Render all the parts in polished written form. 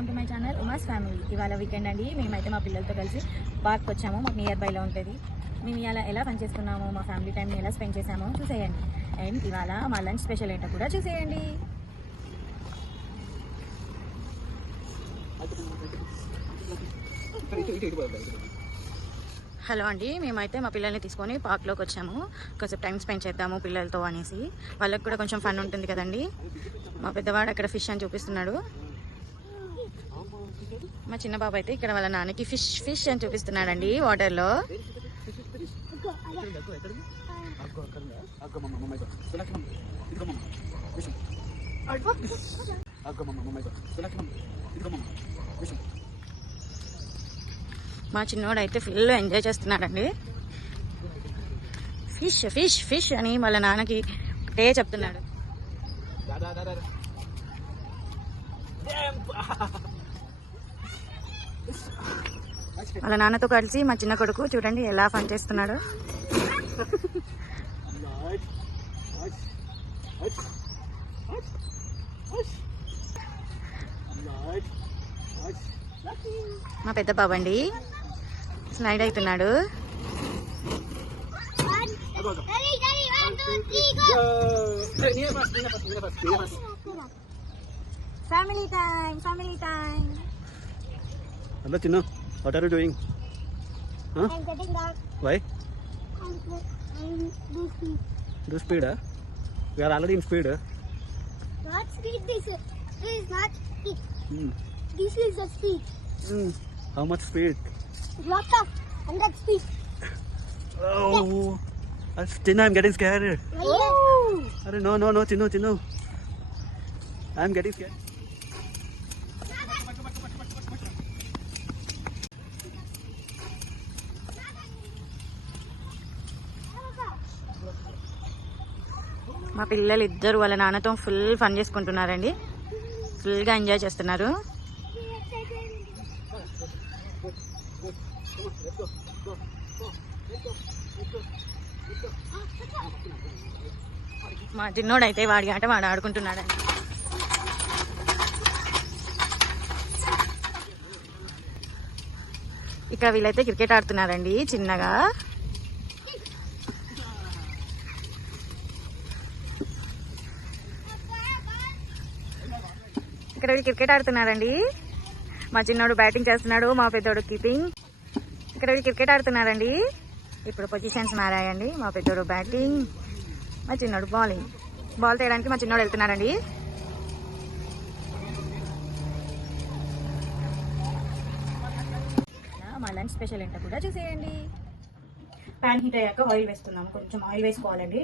Welcome to my channel Uma's family. ఇవాళ weekend అండి. మేమైతే మా పిల్లలతో కలిసి పార్క్ వచ్చాము. మాకు నియర్ బైలో ఉంటుంది. మేము ఇవాళ ఎలా పని చేసుకున్నాము, మా ఫ్యామిలీ టైంని ఎలా స్పెండ్ చేసామో చూసేయండి. అండ్ ఇవాళ మా లంచ్ స్పెషల్ ఏంటో కూడా చూసేయండి. హలో అండి, మేమైతే మా పిల్లల్ని తీసుకొని పార్క్లోకి వచ్చాము. కొంచెం టైం స్పెండ్ చేద్దాము పిల్లలతో అనేసి. వాళ్ళకి కూడా కొంచెం ఫన్ ఉంటుంది కదండి. మా పెద్దవాడు అక్కడ ఫిష్ అని చూపిస్తున్నాడు. మా చిన్న బాబు అయితే ఇక్కడ వాళ్ళ నాన్నకి ఫిష్ అని చూపిస్తున్నాడండి వాటర్లో. మా చిన్నోడు అయితే ఫుల్ ఎంజాయ్ చేస్తున్నాడండి. ఫిష్ ఫిష్ ఫిష్ అని వాళ్ళ నాన్నకి ఒకటే చెప్తున్నాడు. వాళ్ళ నాన్నతో కలిసి మా చిన్న కొడుకు చూడండి ఎలా ఫన్ చేస్తున్నాడు. మా పెద్ద బాబు అండి స్లైడ్ అవుతున్నాడు. Family time, family time. Hello, Chinnu. What are you doing? Huh? I'm getting out. Why? I'm do speed. Do speed, huh? We are already in speed, huh? Not speed. This is not speed. Hmm. This is the speed. How much speed? Lot of 100 speed. Oh! Chinnu, I'm getting scared. Oh! No, Chinnu. I'm getting scared. మా పిల్లలు ఇద్దరు వాళ్ళ నాన్నతో full fun చేసుకుంటున్నారండి. ఫుల్గా enjoy చేస్తున్నారు. మా చిన్నోడు అయితే వాడి ఆట వాడు ఆడుకుంటున్నాడండి. ఇక్కడ వీళ్ళైతే క్రికెట్ ఆడుతున్నారండి చిన్నగా. ఇక్కడ క్రికెట్ ఆడుతున్నారండి. మా చిన్నోడు బ్యాటింగ్ చేస్తున్నాడు, మా పెద్దోడు కీపింగ్. ఇక్కడ క్రికెట్ ఆడుతున్నారండి. ఇప్పుడు పొజిషన్స్ మారాయండి. మా పెద్దోడు బ్యాటింగ్, మా చిన్నోడు బౌలింగ్. బాల్ తీయడానికి మా చిన్నోడు వెళ్తున్నాడండి. మా లంచ్ స్పెషల్ ఏంటో కూడా చూసేయండి. ప్యాన్ హీట్ అయ్యాక ఆయిల్ వేస్తున్నాము. కొంచెం ఆయిల్ వేసుకోవాలండి.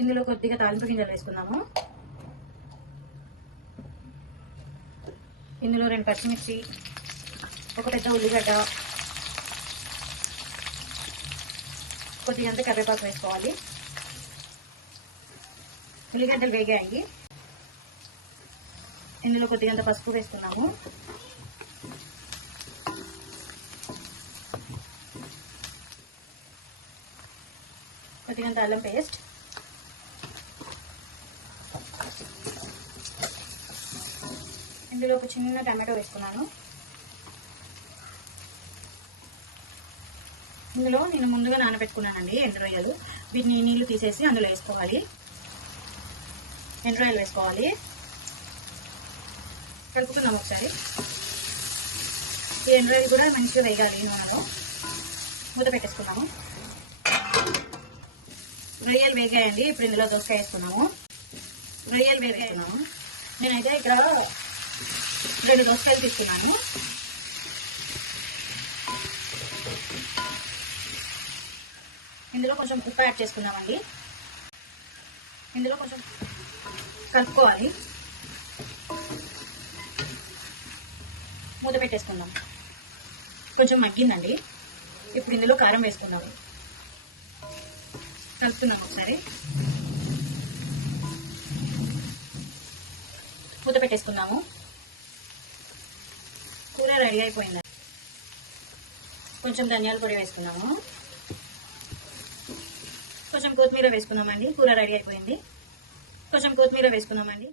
ఇందులో కొద్దిగా తాలింపు గింజలు వేసుకున్నాము. ఇందులో 2 పచ్చిమిర్చి, ఒక పెద్ద ఉల్లిగడ్డ, కొద్దిగంత కరివేపాకు వేసుకోవాలి. ఉల్లిగడ్డలు వేగాయి. ఇందులో కొద్దిగంత పసుపు వేసుకున్నాము. కొద్దిగంత అల్లం పేస్ట్, ఇందులో ఒక చిన్న టమాటో వేసుకున్నాను. ఇందులో నేను ముందుగా నానబెట్టుకున్నానండి ఎండు రొయ్యలు. వీటిని నీళ్లు తీసేసి అందులో వేసుకోవాలి. ఎండు రొయ్యలు వేసుకోవాలి. కలుపుకుందాం ఒకసారి. ఈ ఎండు రొయ్యలు కూడా మంచిగా వేగాలి నూనెలో. మూత పెట్టేసుకున్నాము. రొయ్యలు వేగాయండి. ఇప్పుడు ఇందులో దోసకాయ వేసుకున్నాము. రొయ్యలు వేసుకున్నాము. నేనైతే ఇక్కడ 2 దోసకాయలు తీసుకున్నాను. ఇందులో కొంచెం ఉప్పు యాడ్ చేసుకున్నామండి. ఇందులో కొంచెం కలుపుకోవాలి. మూత పెట్టేసుకుందాం. కొంచెం మగ్గిందండి. ఇప్పుడు ఇందులో కారం వేసుకుందాము. కలుపుతున్నాము ఒకసారి. మూత పెట్టేసుకుందాము. కూర రెడీ అయిపోయింది. కొంచెం ధనియాల పొడి వేసుకున్నాము. కొంచెం కొత్తిమీర వేసుకున్నామండి. కూర రెడీ అయిపోయింది. కొంచెం కొత్తిమీర వేసుకున్నామండి.